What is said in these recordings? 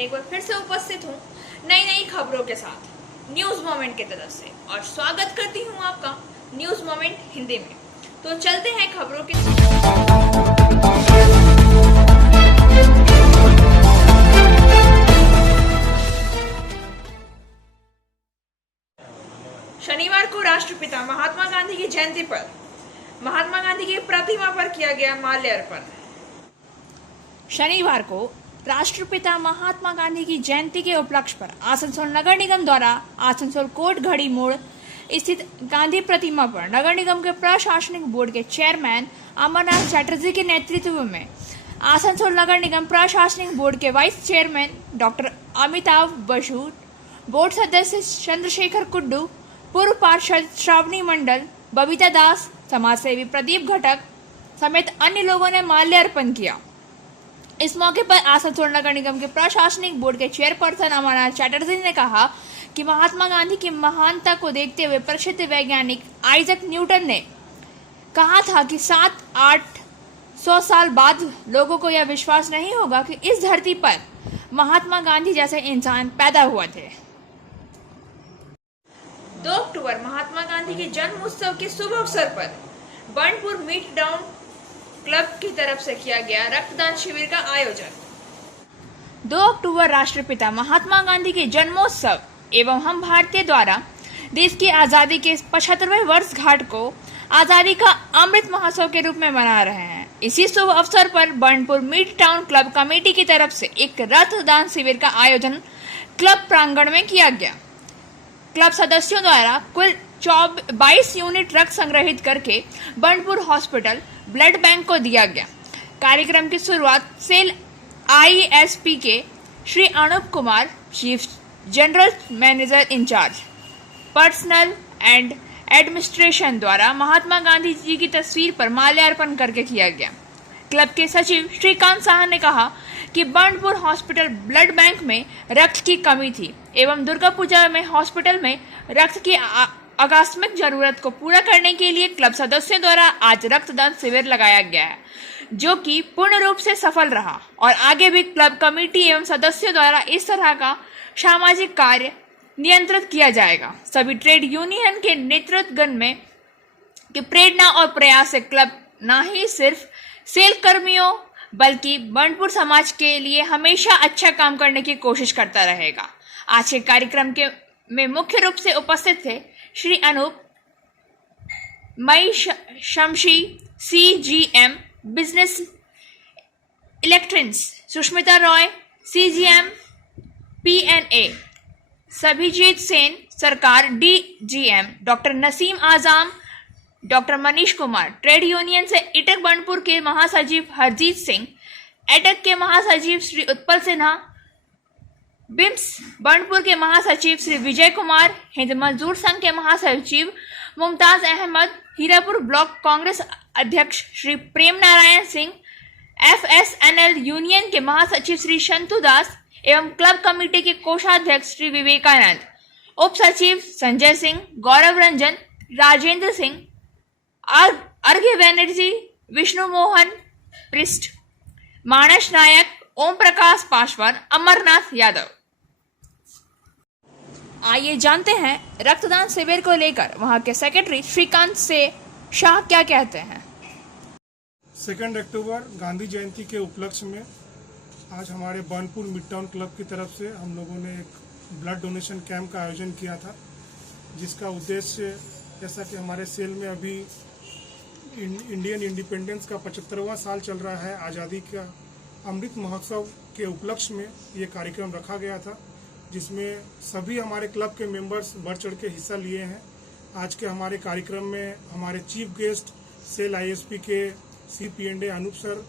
मैं एक बार फिर से उपस्थित हूँ नई नई खबरों के साथ न्यूज मोमेंट की तरफ से, और स्वागत करती हूँ आपका न्यूज मोमेंट हिंदी में। तो चलते हैं खबरों के। शनिवार को राष्ट्रपिता महात्मा गांधी की जयंती पर महात्मा गांधी की प्रतिमा पर किया गया माल्यार्पण। शनिवार को राष्ट्रपिता महात्मा गांधी की जयंती के उपलक्ष्य पर आसनसोल नगर निगम द्वारा आसनसोल कोट घड़ी मोड़ स्थित गांधी प्रतिमा पर नगर निगम के प्रशासनिक बोर्ड के चेयरमैन अमरनाथ चटर्जी के नेतृत्व में आसनसोल नगर निगम प्रशासनिक बोर्ड के vice chairman doctor Amitabh Basu, board सदस्य चंद्रशेखर कुड्डू, पूर्व पार्षद श्रावणी मंडल, बबीता दास, समाजसेवी प्रदीप घटक समेत अन्य लोगों ने माल्यार्पण किया। इस मौके पर आसनसोल नगर निगम के प्रशासनिक बोर्ड के चेयरपर्सन अमरनाथ चटर्जी ने कहा कि महात्मा गांधी की महानता को देखते हुए प्रसिद्ध वैज्ञानिक आइजैक न्यूटन ने कहा था कि 700-800 साल बाद लोगों को यह विश्वास नहीं होगा कि इस धरती पर महात्मा गांधी जैसे इंसान पैदा हुए थे। 2 अक्टूबर महात्मा गांधी के जन्म उत्सव के शुभ अवसर पर बर्नपुर मीट टाउन क्लब की तरफ से किया गया रक्तदान शिविर का आयोजन। 2 अक्टूबर राष्ट्रपिता महात्मा गांधी के जन्मोत्सव एवं हम भारतीय द्वारा देश की आजादी के 75वें वर्षगांठ को आजादी का अमृत महोत्सव के रूप में मना रहे हैं। इसी शुभ अवसर पर Burnpur meet town club committee की तरफ से एक रक्तदान शिविर का आयोजन क्लब प्रांगण में किया गया। क्लब सदस्यों द्वारा कुल 22 यूनिट रक्त संग्रहित करके बर्नपुर हॉस्पिटल ब्लड बैंक को दिया गया। कार्यक्रम की शुरुआत सेल आईएसपी के Shri Anup Kumar, chief general manager in charge personnel and administration द्वारा महात्मा गांधी जी की तस्वीर पर माल्यार्पण करके किया गया। क्लब के सचिव श्रीकांत साहा ने कहा कि बर्नपुर हॉस्पिटल ब्लड बैंक में रक्त की कमी थी एवं दुर्गा पूजा में हॉस्पिटल में रक्त की आकस्मिक जरूरत को पूरा करने के लिए क्लब सदस्यों द्वारा आज रक्तदान शिविर लगाया गया है, जो कि पूर्ण रूप से सफल रहा और आगे भी क्लब कमेटी एवं सदस्यों द्वारा इस तरह का सामाजिक कार्य नियंत्रित किया जाएगा। सभी ट्रेड यूनियन के नेतृत्वगण में की प्रेरणा और प्रयास से क्लब न ही सिर्फ सेल कर्मियों बल्कि बर्नपुर समाज के लिए हमेशा अच्छा काम करने की कोशिश करता रहेगा। आज के कार्यक्रम में मुख्य रूप से उपस्थित थे Shri Anoop Mai Shamshi, CGM business electronics, Sushmita Roy, CGM PNA, Sabhijit Sen Sarkar DGM, doctor Naseem Azam, doctor Manish Kumar, trade union से इटक बर्नपुर के महासचिव हरजीत सिंह, एटक के महासचिव श्री उत्पल सिन्हा, बिम्स बर्नपुर के महासचिव श्री विजय कुमार, हिंद मजदूर संघ के महासचिव मुमताज अहमद, हीरापुर ब्लॉक कांग्रेस अध्यक्ष श्री प्रेम नारायण सिंह, FSNL यूनियन के महासचिव श्री शंतु दास एवं क्लब कमेटी के कोषाध्यक्ष श्री विवेकानंद, उप सचिव संजय सिंह, गौरव रंजन, राजेंद्र सिंह, अर्घ्य बनर्जी, विष्णु मोहन पृष्ठ, मानस नायक, ओम प्रकाश पासवान, अमरनाथ यादव। आइए जानते हैं रक्तदान शिविर को लेकर वहां के सेक्रेटरी श्रीकांत से शाह क्या कहते हैं। 2 अक्टूबर गांधी जयंती के उपलक्ष्य में आज हमारे बर्नपुर मिड टाउन क्लब की तरफ से हम लोगों ने एक ब्लड डोनेशन कैंप का आयोजन किया था, जिसका उद्देश्य जैसा कि हमारे सेल में अभी इंडियन इंडिपेंडेंस का 75वां साल चल रहा है, आज़ादी का अमृत महोत्सव के उपलक्ष्य में ये कार्यक्रम रखा गया था, जिसमें सभी हमारे क्लब के मेंबर्स बढ़ चढ़ के हिस्सा लिए हैं। आज के हमारे कार्यक्रम में हमारे चीफ गेस्ट सेल ISP के CPNA Anup sir,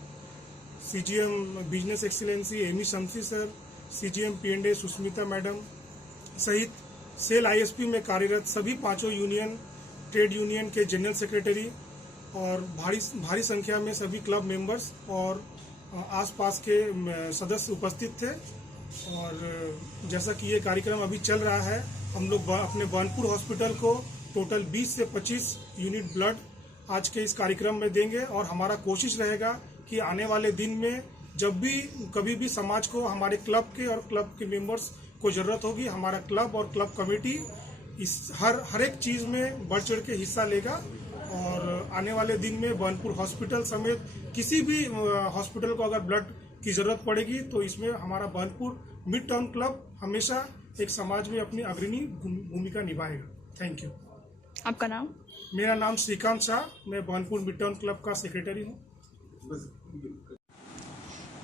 CGM business excellency Ami Shamshi sir, CGM PNA Sushmita madam सहित सेल ISP में कार्यरत सभी 5 यूनियन ट्रेड यूनियन के जनरल सेक्रेटरी और भारी संख्या में सभी क्लब मेंबर्स और आसपास के सदस्य उपस्थित थे। और जैसा कि ये कार्यक्रम अभी चल रहा है, हम लोग अपने बर्नपुर हॉस्पिटल को टोटल 20 से 25 यूनिट ब्लड आज के इस कार्यक्रम में देंगे और हमारा कोशिश रहेगा कि आने वाले दिन में जब भी कभी भी समाज को हमारे क्लब के और क्लब के मेंबर्स को जरूरत होगी, हमारा क्लब और क्लब कमेटी इस हर एक चीज में बढ़ चढ़ के हिस्सा लेगा। और आने वाले दिन में बर्नपुर हॉस्पिटल समेत किसी भी हॉस्पिटल को अगर ब्लड की जरूरत पड़ेगी तो इसमें हमारा बर्नपुर मिड टाउन क्लब हमेशा एक समाज में अपनी अग्रणी भूमिका निभाएगा। Thank you. आपका नाम? मेरा नाम श्रीकांत शाह, मैं बर्नपुर मिड टाउन क्लब का सेक्रेटरी हूँ।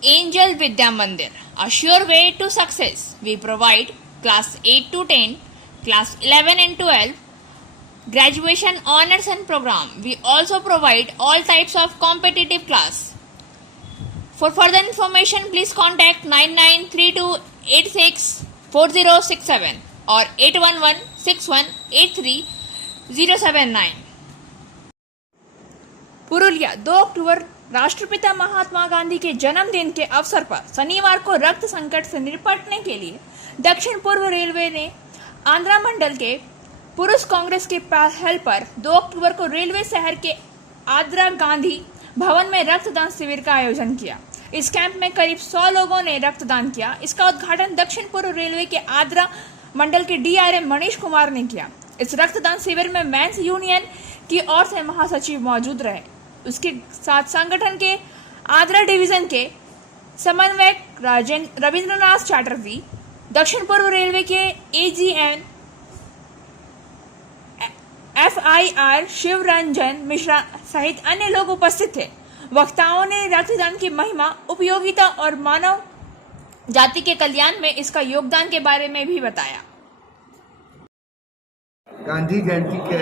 Angel Vidya Mandir, a sure way to success. We provide class 8 to 10, class 11 and 12, graduation honors and program. We also provide all types of competitive class. For further information, please contact 9932864067 or 8116183079. Purulia 2 अक्टूबर राष्ट्रपिता महात्मा गांधी के जन्मदिन के अवसर पर शनिवार को रक्त संकट से निपटने के लिए दक्षिण पूर्व रेलवे ने आंध्रा मंडल के पुरुष कांग्रेस के पहल पर 2 अक्टूबर को रेलवे शहर के आंध्रा गांधी भवन में रक्तदान शिविर का आयोजन किया। इस कैंप में करीब 100 लोगों ने रक्तदान किया। इसका उद्घाटन दक्षिण पूर्व रेलवे के आंध्रा मंडल के डीआरएम मनीष कुमार ने किया। इस रक्तदान शिविर में मेंस यूनियन की ओर से महासचिव मौजूद रहे। उसके साथ संगठन के आंध्रा डिवीजन के समन्वयक रविंद्रनाथ चैटर्जी, दक्षिण पूर्व रेलवे के एजीएन FIR शिवरंजन मिश्रा सहित अन्य लोग उपस्थित थे। वक्ताओं ने रक्तदान की महिमा, उपयोगिता और मानव जाति के कल्याण में इसका योगदान के बारे में भी बताया। गांधी जयंती के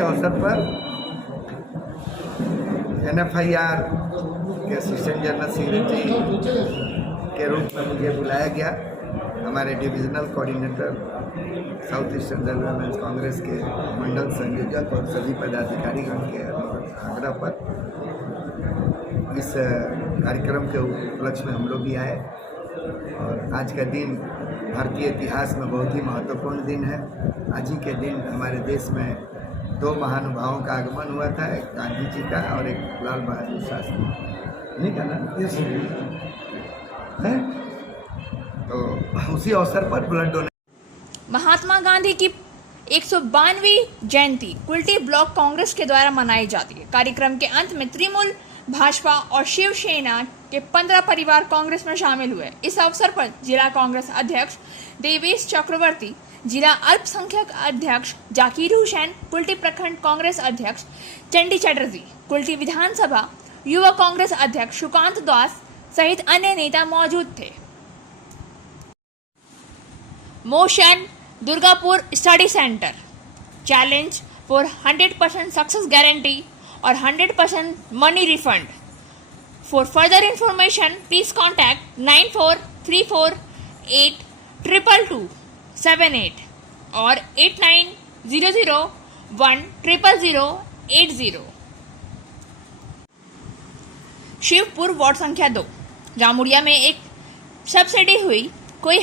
अवसर पर NFIR के असिस्टेंट जनरल सेक्रेटरी के रूप में मुझे बुलाया गया। हमारे divisional coordinator south eastern railway men's Congress के मंडल संयोजक और सभी पदाधिकारीगण के आग्रह पर इस कार्यक्रम के उपलक्ष्य में हम लोग भी आए। और आज का दिन भारतीय इतिहास में बहुत ही महत्वपूर्ण दिन है। आज ही के दिन हमारे देश में 2 महानुभावों का आगमन हुआ था, एक गांधी जी का और एक लाल बहादुर शास्त्री। नहीं का ना? है तो उसी अवसर पर ब्लड डोनेशन। महात्मा गांधी की 192वीं जयंती कुल्टी ब्लॉक कांग्रेस के द्वारा मनाई जाती है। कार्यक्रम के अंत में तृणमूल, भाजपा और शिवसेना के 15 परिवार कांग्रेस में शामिल हुए। इस अवसर पर जिला कांग्रेस अध्यक्ष देवेश चक्रवर्ती, जिला अल्पसंख्यक अध्यक्ष जाकिर हुसैन, कुल्टी प्रखंड कांग्रेस अध्यक्ष चंडी चटर्जी, कुल्टी विधानसभा युवा कांग्रेस अध्यक्ष सुकांत दास सहित अन्य नेता मौजूद थे। Motion Durgapur study centre challenge for 100% success guarantee और 100% money refund. For further information please contact 9434822278 और 8900100080। शिवपुर वार्ड संख्या 2 जामुड़िया में एक सब्सिडी हुई। कोई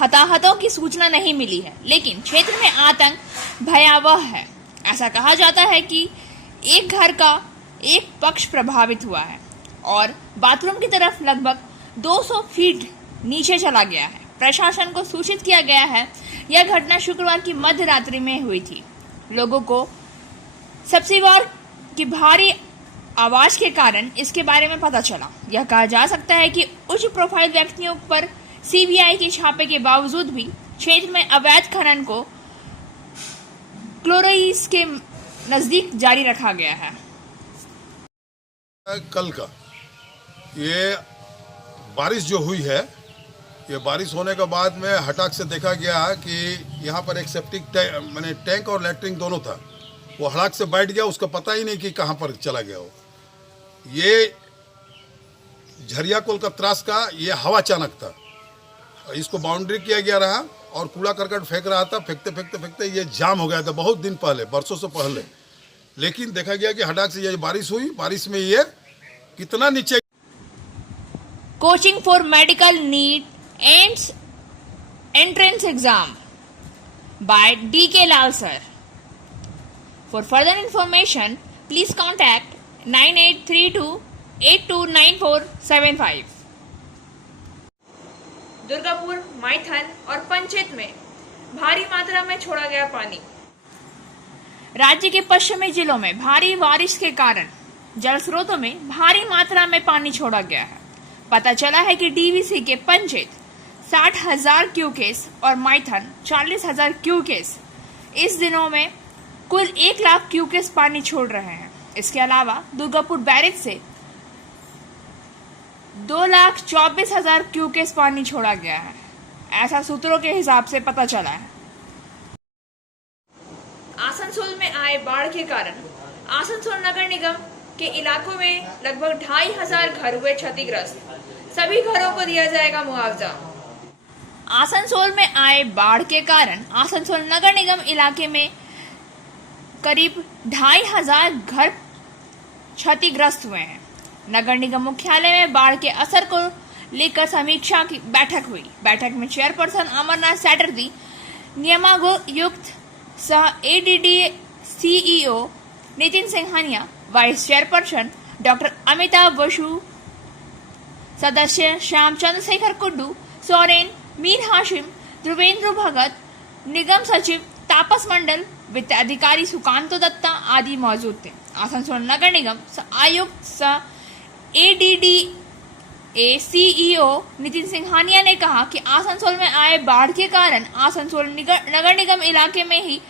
हताहतों की सूचना नहीं मिली है, लेकिन क्षेत्र में आतंक भयावह है। ऐसा कहा जाता है कि एक घर का एक पक्ष प्रभावित हुआ है और बाथरूम की तरफ लगभग 200 फीट नीचे चला गया है। प्रशासन को सूचित किया गया है। यह घटना शुक्रवार की मध्य रात्रि में हुई थी। लोगों को सब्सिडी की भारी आवाज के कारण इसके बारे में पता चला। यह कहा जा सकता है कि उच्च प्रोफाइल व्यक्तियों पर सीबीआई के छापे के बावजूद भी क्षेत्र में अवैध खनन को क्लोराइस के नजदीक जारी रखा गया है। कल का ये बारिश जो हुई है, ये बारिश होने के बाद में हटाक से देखा गया कि यहाँ पर एक सेप्टिक टैंक और लैट्रिन दोनों था। वो हड़ाक से बैठ गया, उसका पता ही नहीं कि कहाँ पर चला गया हो। ये झरिया कोल का त्रास का ये हवा अचानक था, इसको बाउंड्री किया गया रहा और कूड़ा करकट फेंक रहा था। फेंकते फेंकते फेंकते ये जाम हो गया था बहुत दिन पहले, बरसों से पहले। लेकिन देखा गया कि हटाक से ये बारिश हुई, बारिश में ये कितना नीचे। Coaching for medical NEET ends entrance exam by DK Lal sir. For further information, please contact 9832829475। Durgapur, Maithon और पंचेत में भारी मात्रा में छोड़ा गया पानी। राज्य के पश्चिमी जिलों में भारी बारिश के कारण जल स्रोतों में भारी मात्रा में पानी छोड़ा गया है। पता चला है कि डीवीसी के पंचेत 60,000 क्यूसेस और माइथन 40,000 क्यूसेस इस दिनों में कुल 1 लाख क्यूसेस पानी छोड़ रहे हैं। इसके अलावा दुर्गापुर बैरेज से 2,24,000 क्यूसेस पानी छोड़ा गया है, ऐसा सूत्रों के हिसाब से पता चला है। आसनसोल में आए बाढ़ के कारण आसनसोल नगर निगम के इलाकों में लगभग 2,500 घर हुए क्षतिग्रस्त। सभी घरों को दिया जाएगा मुआवजा। आसनसोल में आए बाढ़ के कारण आसनसोल नगर निगम इलाके में करीब 2,500 घर क्षतिग्रस्त हुए हैं। नगर निगम मुख्यालय में बाढ़ के असर को लेकर समीक्षा की बैठक हुई। बैठक में चेयरपर्सन अमरनाथ चैटर्जी, नियमायुक्त सह ADD CEO Nitin Singhania, vice chairperson doctor Amitabh Basu, सदस्य श्याम चंद्रशेखर कुड्डू, सोरेन, मीर हाशिम, ध्रुवेंद्र भगत, निगम सचिव तापस मंडल, वित्त अधिकारी सुकांतो दत्ता आदि मौजूद थे। आसनसोल नगर निगम आयुक्त सह एडीडी सीईओ नितिन सिंघानिया ने कहा कि आसनसोल में आए बाढ़ के कारण आसनसोल नगर निगम इलाके में ही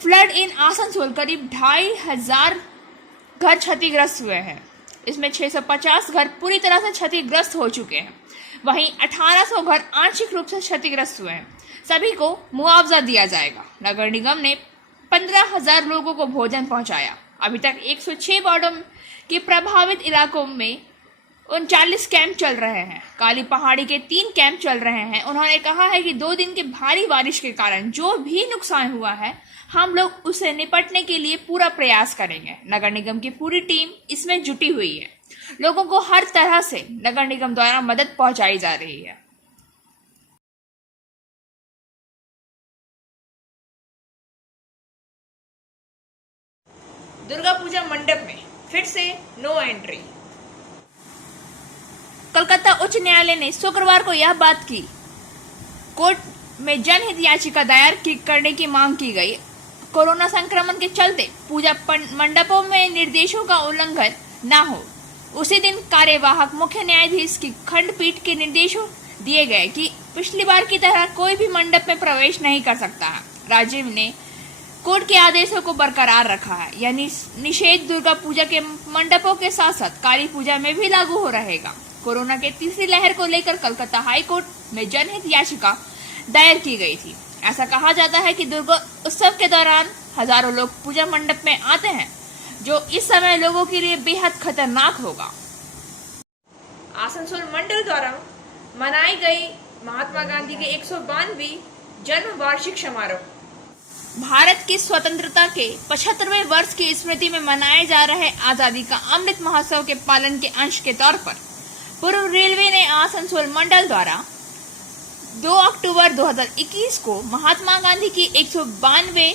फ्लड इन आसनसोल करीब 2,500 घर क्षतिग्रस्त हुए हैं। इसमें 650 घर पूरी तरह से क्षतिग्रस्त हो चुके हैं, वहीं 1,800 घर आंशिक रूप से क्षतिग्रस्त हुए हैं। सभी को मुआवजा दिया जाएगा। नगर निगम ने 15,000 लोगों को भोजन पहुंचाया। अभी तक 106 वार्डों के प्रभावित इलाकों में 39 कैंप चल रहे हैं। काली पहाड़ी के 3 कैंप चल रहे हैं। उन्होंने कहा है कि 2 दिन की भारी बारिश के कारण जो भी नुकसान हुआ है, हम लोग उसे निपटने के लिए पूरा प्रयास करेंगे। नगर निगम की पूरी टीम इसमें जुटी हुई है। लोगों को हर तरह से नगर निगम द्वारा मदद पहुंचाई जा रही है। दुर्गा पूजा मंडप में फिर से नो एंट्री। कोलकाता उच्च न्यायालय ने शुक्रवार को यह बात की। कोर्ट में जनहित याचिका दायर करने की मांग की गई। कोरोना संक्रमण के चलते पूजा मंडपों में निर्देशों का उल्लंघन न हो, उसी दिन कार्यवाहक मुख्य न्यायाधीश की खंडपीठ के निर्देशों दिए गए कि पिछली बार की तरह कोई भी मंडप में प्रवेश नहीं कर सकता है। राज्य ने कोर्ट के आदेशों को बरकरार रखा है। यह निषेध दुर्गा पूजा के मंडपों के साथ साथ काली पूजा में भी लागू हो रहेगा। कोरोना के तीसरी लहर को लेकर कलकत्ता हाई कोर्ट में जनहित याचिका दायर की गई थी। ऐसा कहा जाता है कि दुर्गा उत्सव के दौरान हजारों लोग पूजा मंडप में आते हैं, जो इस समय लोगों के लिए बेहद खतरनाक होगा। आसनसोल मंडल द्वारा मनाई गई महात्मा गांधी के 192वीं जन्म वार्षिक समारोह। भारत की स्वतंत्रता के 75वें वर्ष की स्मृति में मनाए जा रहे आजादी का अमृत महोत्सव के पालन के अंश के तौर पर पूर्व रेलवे ने आसनसोल मंडल द्वारा 2 अक्टूबर 2021 को महात्मा गांधी की 192वें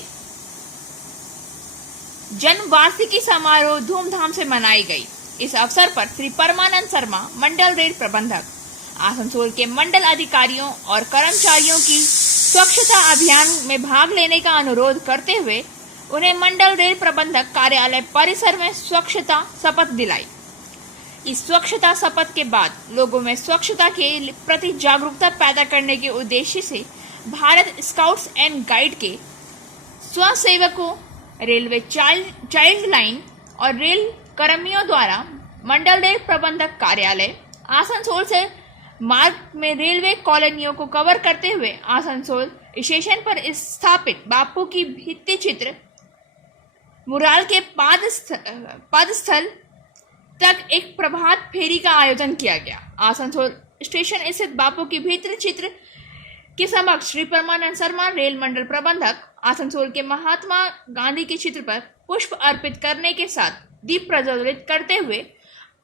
जन्म वार्षिकी समारोह धूमधाम से मनाई गई। इस अवसर पर श्री परमानंद शर्मा, मंडल रेल प्रबंधक, आसनसोल के मंडल अधिकारियों और कर्मचारियों की स्वच्छता अभियान में भाग लेने का अनुरोध करते हुए उन्हें मंडल रेल प्रबंधक कार्यालय परिसर में स्वच्छता शपथ दिलाई। इस स्वच्छता शपथ के बाद लोगों में स्वच्छता के प्रति जागरूकता पैदा करने के उद्देश्य से भारत स्काउट्स एंड गाइड के स्वसेवकों, रेलवे चाइल्ड लाइन और रेल कर्मियों द्वारा मंडल रेल प्रबंधक कार्यालय आसनसोल से मार्ग में रेलवे कॉलोनियों को कवर करते हुए आसनसोल स्टेशन पर स्थापित बापू की भित्ति चित्र मुराल के पादस्थल तक एक प्रभात फेरी का आयोजन किया गया। आसनसोल स्टेशन स्थित बापू की भित्ति चित्र के समक्ष श्री परमानंद शर्मा, रेल मंडल प्रबंधक, आसनसोल के महात्मा गांधी के चित्र पर पुष्प अर्पित करने के साथ दीप प्रज्वलित करते हुए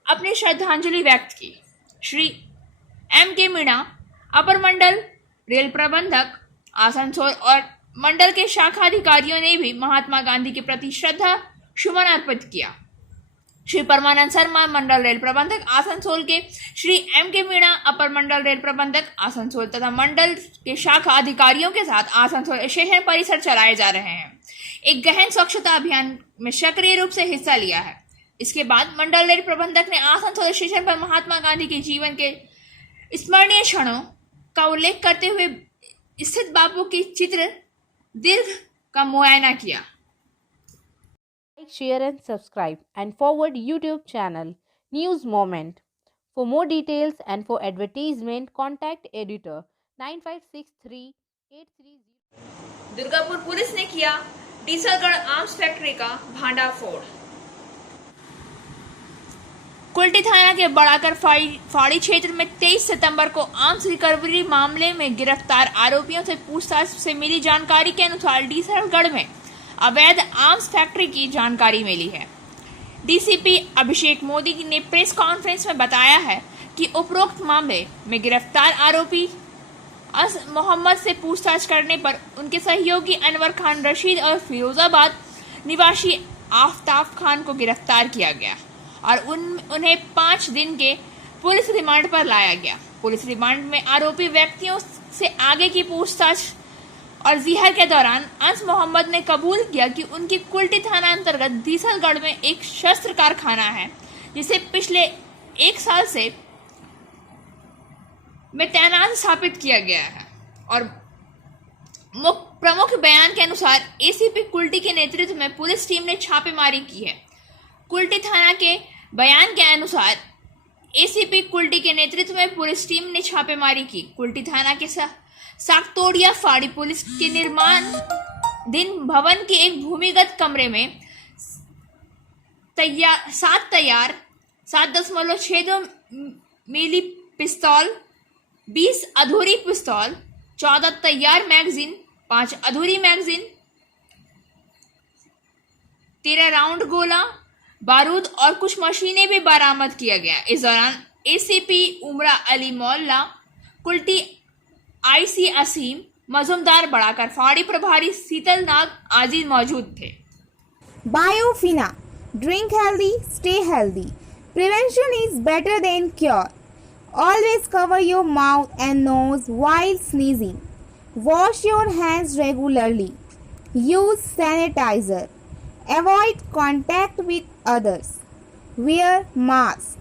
अपनी श्रद्धांजलि व्यक्त की। श्री M.K. मीणा, अपर मंडल रेल प्रबंधक आसनसोल और मंडल के शाखा अधिकारियों ने भी महात्मा गांधी के प्रति श्रद्धा सुमन अर्पित किया। श्री परमानंद शर्मा मंडल रेल प्रबंधक आसनसोल के, श्री M.K. मीणा अपर मंडल रेल प्रबंधक आसनसोल तथा मंडल के शाखा अधिकारियों के साथ आसनसोल स्टेशन परिसर चलाए जा रहे हैं। एक गहन स्वच्छता अभियान में सक्रिय रूप से हिस्सा लिया है। इसके बाद मंडल रेल प्रबंधक ने आसनसोल स्टेशन पर महात्मा गांधी के जीवन के स्मरणीय क्षणों का उल्लेख करते हुए स्थित बापू की चित्र दीर्घ का मुआयना किया। Like, share and subscribe and forward YouTube channel News Moment. For more details and for advertisement, contact editor 956383. Durgapur police ने किया डीसलगढ़ आर्म्स फैक्ट्री का भांडाफोड़। कुल्टी थाना के बड़ाकर फाड़ी क्षेत्र में 23 सितंबर को आर्म्स रिकवरी मामले में गिरफ्तार आरोपियों से पूछताछ से मिली जानकारी के अनुसार डीसलगढ़ में अवैध आर्म्स फैक्ट्री की जानकारी मिली है। डीसीपी अभिषेक मोदी ने प्रेस कॉन्फ्रेंस में बताया है कि उपरोक्त मामले में गिरफ्तार आरोपी मोहम्मद से पूछताछ करने पर उनके सहयोगी अनवर खान रशीद और फिरोजाबाद निवासी आफ्ताब खान को गिरफ्तार किया गया और उन्हें 5 दिन के पुलिस रिमांड पर लाया गया। पुलिस रिमांड में आरोपी व्यक्तियों से आगे की पूछताछ और जिहर के दौरान अंस मोहम्मद ने कबूल किया कि उनकी कुल्टी थाना अंतर्गत डीसलगढ़ में एक शस्त्र कारखाना है जिसे पिछले 1 साल से में तैनात स्थापित किया गया है। और प्रमुख बयान के अनुसार एसीपी कुल्टी के नेतृत्व में पुलिस टीम ने छापेमारी की है। कुल्टी थाना के बयान के अनुसार एसीपी कुल्टी के नेतृत्व में पुलिस टीम ने छापेमारी की। कुल्टी थाना के साकतोड़िया फाड़ी पुलिस के निर्माण दिन भवन के एक भूमिगत कमरे में 7.62 मिली पिस्तौल, 20 अधूरी पिस्तौल, 14 तैयार मैगजीन, 5 अधूरी मैगजीन, 13 राउंड गोला बारूद और कुछ मशीनें भी बरामद किया गया। इस दौरान एसीपी उमरा अली मौला, कुल्टी आईसी असीम मजुमदार, बड़ाकर फाड़ी प्रभारी शीतल नाग आदि मौजूद थे। Biofina. Drink healthy, stay healthy. Prevention is better than cure. Always cover your mouth and nose while sneezing. Wash your hands regularly. Use sanitizer. Avoid contact with others. Wear mask.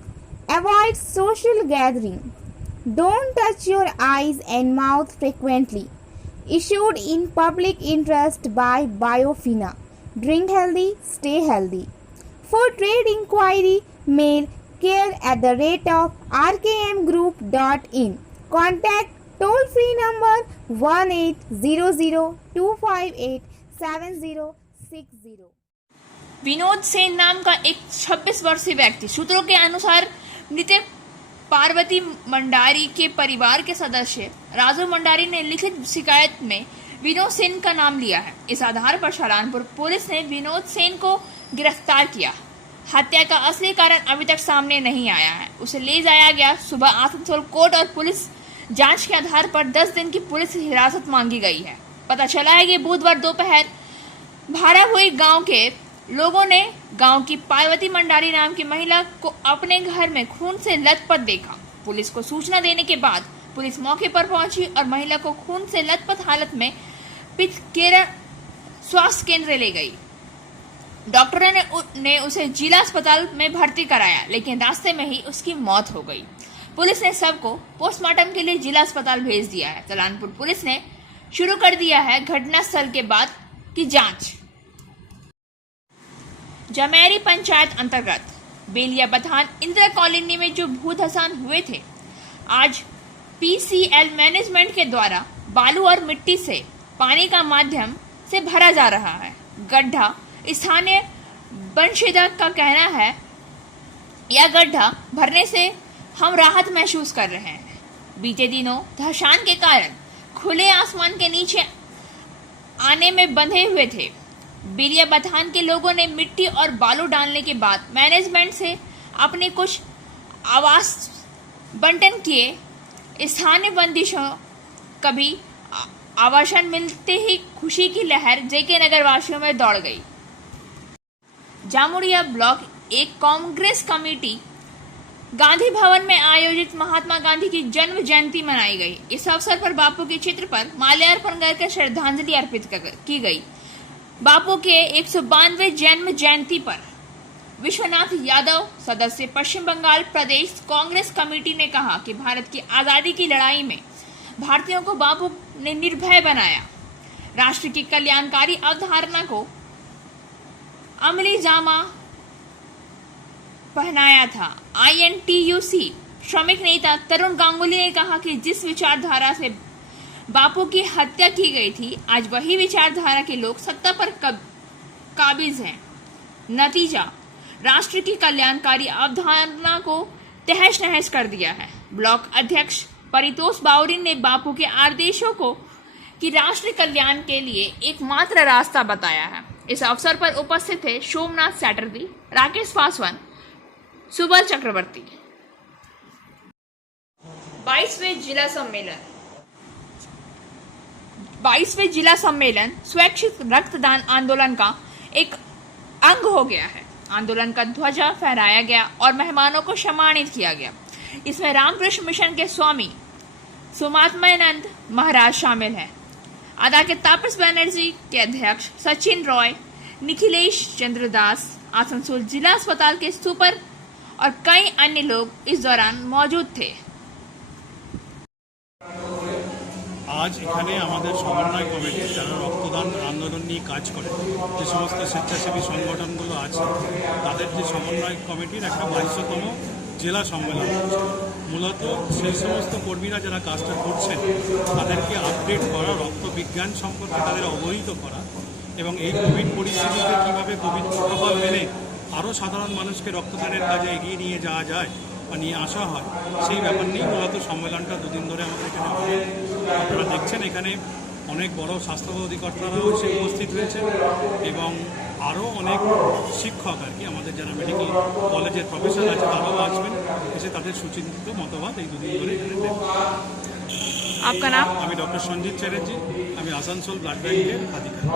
Avoid social gathering. Don't touch your eyes and mouth frequently. Issued in public interest by Biofina. Drink healthy, stay healthy. For trade inquiry, mail care@rkmgroup.in. Contact toll-free number 1800-258-7060. Vinod Sen नाम का एक 26 वर्षीय व्यक्ति, सूत्रों के अनुसार मृतक पार्वती मंडारी के परिवार के सदस्य राजू मंडारी ने लिखित शिकायत में विनोद सेन का नाम लिया है। इस आधार पर शहरानपुर पुलिस ने विनोद सेन को गिरफ्तार किया। हत्या का असली कारण अभी तक सामने नहीं आया है। उसे ले जाया गया। सुबह आसनसोल कोर्ट और पुलिस जांच के आधार पर 10 दिन की पुलिस हिरासत मांगी गई है। पता चला है कि बुधवार दोपहर भाराभोई गांव के लोगों ने गांव की पार्वती मंडारी नाम की महिला को अपने घर में खून से लथपथ देखा। पुलिस को सूचना देने के बाद पुलिस मौके पर पहुंची और महिला को खून से लथपथ हालत में पिथकेरा स्वास्थ्य केंद्र ले गई। डॉक्टरों ने उसे जिला अस्पताल में भर्ती कराया, लेकिन रास्ते में ही उसकी मौत हो गई। पुलिस ने शव को पोस्टमार्टम के लिए जिला अस्पताल भेज दिया है। सलानपुर पुलिस ने शुरू कर दिया है घटनास्थल के बाद की जांच। जमेरी पंचायत अंतर्गत बेलिया बथान इंदिरा कॉलोनी में जो भूधसान हुए थे, आज पीसीएल मैनेजमेंट के द्वारा बालू और मिट्टी से पानी का माध्यम से भरा जा रहा है। गड्ढा स्थानीय वंशीधर का कहना है, यह गड्ढा भरने से हम राहत महसूस कर रहे हैं। बीते दिनों धसान के कारण खुले आसमान के नीचे आने में बंधे हुए थे। बेलिया बथान के लोगों ने मिट्टी और बालू डालने के बाद मैनेजमेंट से अपने कुछ आवास बंटन किए। स्थानीय बंदिशों कभी आवासन मिलते ही खुशी की लहर जेके नगर वासियों में दौड़ गई। जामुड़िया ब्लॉक एक कांग्रेस कमेटी गांधी भवन में आयोजित महात्मा गांधी की जन्म जयंती मनाई गई। इस अवसर पर बापू के चित्र पर माल्यार्पण कर श्रद्धांजलि अर्पित की गई। बापू के 192वें जन्म जयंती पर विश्वनाथ यादव, सदस्य पश्चिम बंगाल प्रदेश कांग्रेस कमेटी ने कहा कि भारत की आजादी की लड़ाई में भारतीयों को बापू ने निर्भय बनाया, राष्ट्र की कल्याणकारी अवधारणा को अमली जामा पहनाया था। INTUC श्रमिक नेता तरुण गांगुली ने कहा कि जिस विचारधारा से बापू की हत्या की गई थी, आज वही विचारधारा के लोग सत्ता पर काबिज हैं। नतीजा, राष्ट्र की कल्याणकारी अवधारणा को तहस नहस कर दिया है। ब्लॉक अध्यक्ष परितोष बावरी ने बापू के आदेशों को कि राष्ट्र कल्याण के लिए एकमात्र रास्ता बताया है। इस अवसर पर उपस्थित थे सोमनाथ चैटर्जी, राकेश पासवान, सुबल चक्रवर्ती। 22वें जिला सम्मेलन स्वैच्छिक रक्तदान आंदोलन का एक अंग हो गया है। आंदोलन का ध्वजा फहराया गया और मेहमानों को सम्मानित किया गया। इसमें रामकृष्ण मिशन के स्वामी सोमात्मानंद महाराज शामिल हैं। आदा के तापस बनर्जी के अध्यक्ष सचिन रॉय, निखिलेश चंद्र दास, आसनसोल जिला अस्पताल के सुपर और कई अन्य लोग इस दौरान मौजूद थे। आज এখানে আমাদের সমন্বয় কমিটি যারা রক্তদান আন্দোলন নিয়ে কাজ করে, যে সমস্ত স্বেচ্ছাসেবী সংগঠনগুলো আছে, তাদের যে সমন্বয় কমিটির একটা 22তম জেলা সম্মেলন হচ্ছে। মূলত সেই সমস্ত কর্মীরা যারা কাজটা করছেন তাদেরকে আপডেট করা, রক্তবিজ্ঞান সম্পর্কে তাদের অবহিত করা এবং এই কোভিড পরিস্থিতিতে কীভাবে কোভিড প্রোটোকল মেনে আরও সাধারণ মানুষকে রক্তদানের কাজে এগিয়ে নিয়ে যাওয়া যায় বা নিয়ে আসা হয়, সেই ব্যাপার নিয়ে মূলত সম্মেলনটা দুদিন ধরে আমাদের এখানে হবে। আপনারা দেখছেন এখানে অনেক বড় স্বাস্থ্য অধিকর্তারাও এসে উপস্থিত হয়েছে এবং আরও অনেক শিক্ষক আর কি আমাদের যারা মেডিকেল কলেজের প্রফেসর আছে তারাও আসবেন, এসে তাদের সুচিন্তিত মতবাদ এই দুদিন ধরে এখানে দেবেন। आपका नाम? আমি ডক্টর সঞ্জিত চ্যাটার্জি, আমি আসানসোল ব্লাড ব্যাংকের আধিকারিक।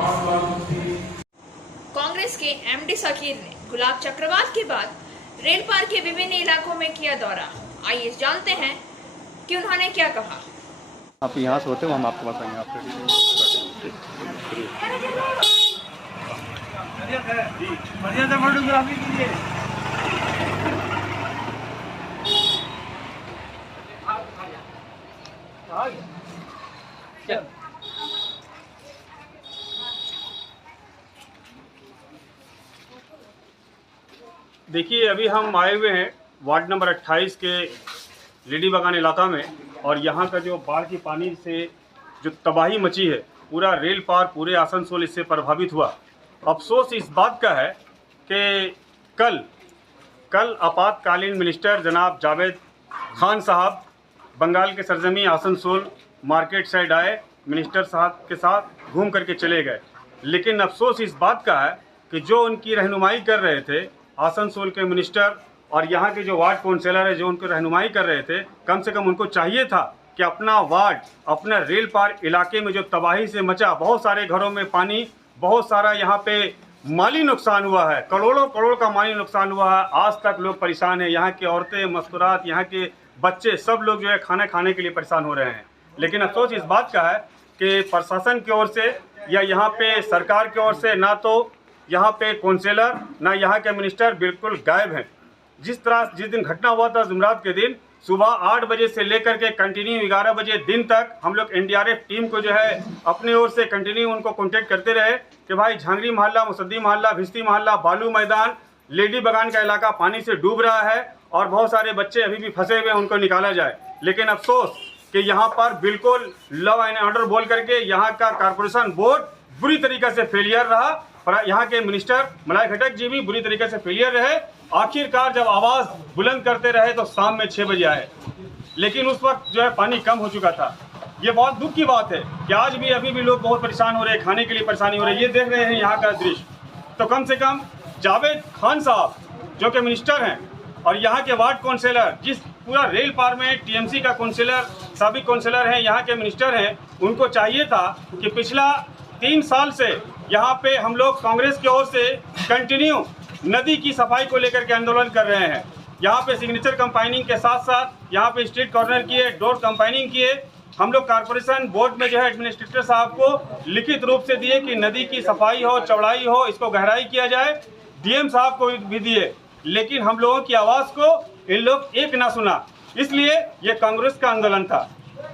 कांग्रेस के MD शकीर ने गुलाब चक्रवात के बाद रेल पार के विभिन्न इलाकों में किया दौरा। आइए जानते हैं कि उन्होंने क्या कहा। आप यहाँ से होते हो, हम आपके पास आएंगे। आपके फोटोग्राफी कीजिए। देखिए, अभी हम आए हुए हैं वार्ड नंबर 28 के लेडी बागान इलाका में, और यहाँ का जो बाढ़ की पानी से जो तबाही मची है, पूरा रेल पार, पूरे आसनसोल इससे प्रभावित हुआ। अफसोस इस बात का है कि कल आपातकालीन मिनिस्टर जनाब जावेद खान साहब बंगाल के सरजमी आसनसोल मार्केट साइड आए, मिनिस्टर साहब के साथ घूम करके चले गए। लेकिन अफसोस इस बात का है कि जो उनकी रहनुमाई कर रहे थे आसनसोल के मिनिस्टर और यहाँ के जो वार्ड काउंसिलर है जो उनको रहनुमाई कर रहे थे, कम से कम उनको चाहिए था कि अपना वार्ड, अपना रेल पार इलाके में जो तबाही से मचा, बहुत सारे घरों में पानी, बहुत सारा यहाँ पे माली नुकसान हुआ है, करोड़ों करोड़ का माली नुकसान हुआ है। आज तक लोग परेशान हैं, यहाँ के औरतें, मस्तूरात, यहाँ के बच्चे, सब लोग जो है खाना खाने के लिए परेशान हो रहे हैं। लेकिन अफसोस इस बात का है कि प्रशासन की ओर से या यहाँ पे सरकार की ओर से ना तो यहाँ पे काउंसिलर ना यहाँ के मिनिस्टर बिल्कुल गायब हैं। जिस दिन घटना हुआ था जुमरात के दिन सुबह 8 बजे से लेकर के कंटिन्यू 11 बजे दिन तक हम लोग NDRF टीम को जो है अपने ओर से कंटिन्यू उनको कॉन्टेक्ट करते रहे कि भाई झांगरी मोहल्ला, मुसद्दी मोहल्ला, भिस्ती मोहल्ला, बालू मैदान, लेडी बागान का इलाका पानी से डूब रहा है और बहुत सारे बच्चे अभी भी फंसे हुए, उनको निकाला जाए। लेकिन अफसोस कि यहाँ पर बिल्कुल लॉ एंड ऑर्डर बोल करके यहाँ का कॉर्पोरेशन बोर्ड बुरी तरीके से फेलियर रहा और यहाँ के मिनिस्टर मलाय खट्टक जी भी बुरी तरीके से फेलियर रहे। आखिरकार जब आवाज़ बुलंद करते रहे तो शाम में 6 बजे आए, लेकिन उस वक्त जो है पानी कम हो चुका था। ये बहुत दुख की बात है कि आज भी अभी भी लोग बहुत परेशान हो रहे हैं, खाने के लिए परेशानी हो रही है। ये देख रहे हैं यहाँ का दृश्य, तो कम से कम जावेद खान साहब जो कि मिनिस्टर हैं और यहाँ के वार्ड काउंसिलर, जिस पूरा रेल पार में TMC का काउंसिलर, साबिक काउंसिलर हैं, यहाँ के मिनिस्टर हैं, उनको चाहिए था कि पिछला 3 साल से यहाँ पे हम लोग कांग्रेस की ओर से कंटिन्यू नदी की सफाई को लेकर के आंदोलन कर रहे हैं। यहाँ पे सिग्नेचर कंपाइनिंग के साथ साथ यहाँ पे स्ट्रीट कॉर्नर किए, डोर कंपाइनिंग किए। हम लोग कॉर्पोरेशन बोर्ड में जो है एडमिनिस्ट्रेटर साहब को लिखित रूप से दिए कि नदी की सफाई हो, चौड़ाई हो, इसको गहराई किया जाए। डीएम साहब को भी दिए, लेकिन हम लोगों की आवाज़ को इन लोग एक ना सुना, इसलिए ये कांग्रेस का आंदोलन था।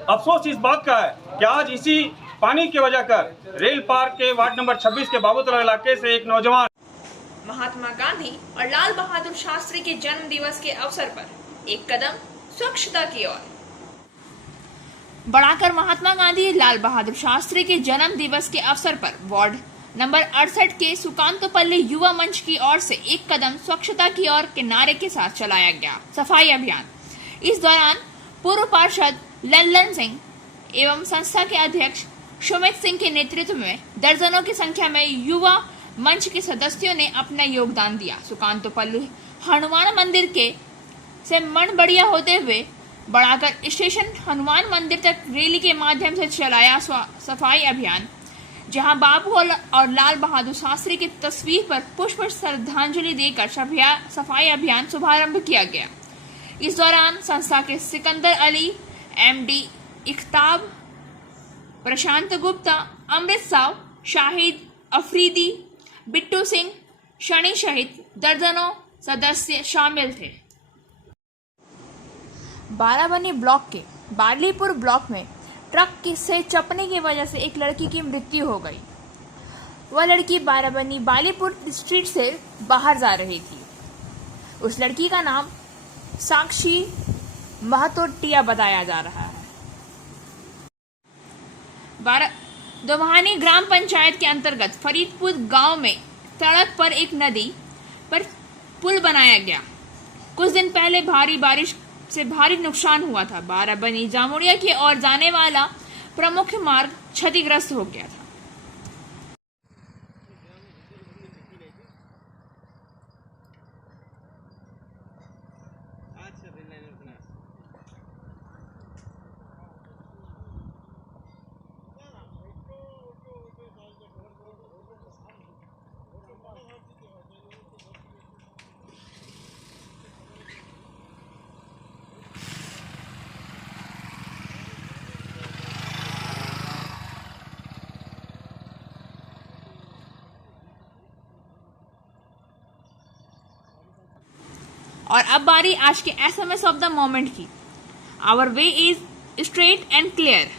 अफसोस इस बात का है कि आज इसी पानी की वजह कर रेल पार्क के वार्ड नंबर 26 के बाबूतला इलाके से एक नौजवान महात्मा गांधी और लाल बहादुर शास्त्री के जन्म दिवस के अवसर पर एक कदम स्वच्छता की ओर बढ़ाकर महात्मा गांधी लाल बहादुर शास्त्री के जन्म दिवस के अवसर पर वार्ड नंबर 68 के सुकांतोपल्ली युवा मंच की ओर से एक कदम स्वच्छता की ओर के नारे के साथ चलाया गया सफाई अभियान। इस दौरान पूर्व पार्षद लल्लन सिंह एवं संस्था के अध्यक्ष सुमित सिंह के नेतृत्व में दर्जनों की संख्या में युवा मंच के सदस्यों ने अपना योगदान दिया। सुकांतोपल्ली हनुमान मंदिर के से मनबड़िया होते हुए बढ़ाकर स्टेशन हनुमान मंदिर तक रैली के माध्यम से चलाया सफाई अभियान, जहां बाबू और लाल बहादुर शास्त्री की तस्वीर पर पुष्प श्रद्धांजलि देकर सफाई अभियान शुभारंभ किया गया। इस दौरान संस्था के सिकंदर अली, एमडी इख्ताब, प्रशांत गुप्ता, अमृत साव, शाहिद अफरीदी, बिट्टू सिंह, शनि सहित दर्जनों सदस्य शामिल थे। बाराबनी ब्लॉक के बार्लीपुर ब्लॉक में ट्रक से चपने की वजह से एक लड़की की मृत्यु हो गई। वह लड़की बाराबनी बालीपुर स्ट्रीट से बाहर जा रही थी। उस लड़की का नाम साक्षी महतोटिया बताया जा रहा है। दोमहानी ग्राम पंचायत के अंतर्गत फरीदपुर गांव में सड़क पर एक नदी पर पुल बनाया गया। कुछ दिन पहले भारी बारिश से भारी नुकसान हुआ था। बाराबनी जामुड़िया की ओर जाने वाला प्रमुख मार्ग क्षतिग्रस्त हो गया था। और अब बारी आज के SMS ऑफ द मोमेंट की। Our way is straight and clear,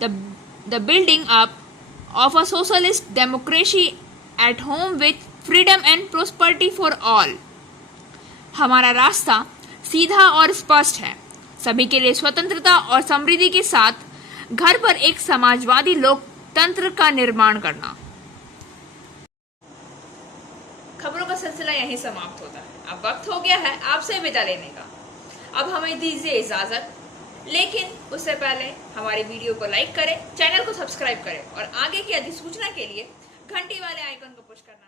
the building up of a socialist democracy at home with freedom and prosperity for all. हमारा रास्ता सीधा और स्पष्ट है, सभी के लिए स्वतंत्रता और समृद्धि के साथ घर पर एक समाजवादी लोकतंत्र का निर्माण करना। खबरों का सिलसिला यहीं समाप्त होता है। अब वक्त हो गया है आपसे विदा लेने का। अब हमें दीजिए इजाजत, लेकिन उससे पहले हमारे वीडियो को लाइक करें, चैनल को सब्सक्राइब करें और आगे की अधिसूचना के लिए घंटी वाले आइकन को पुश करना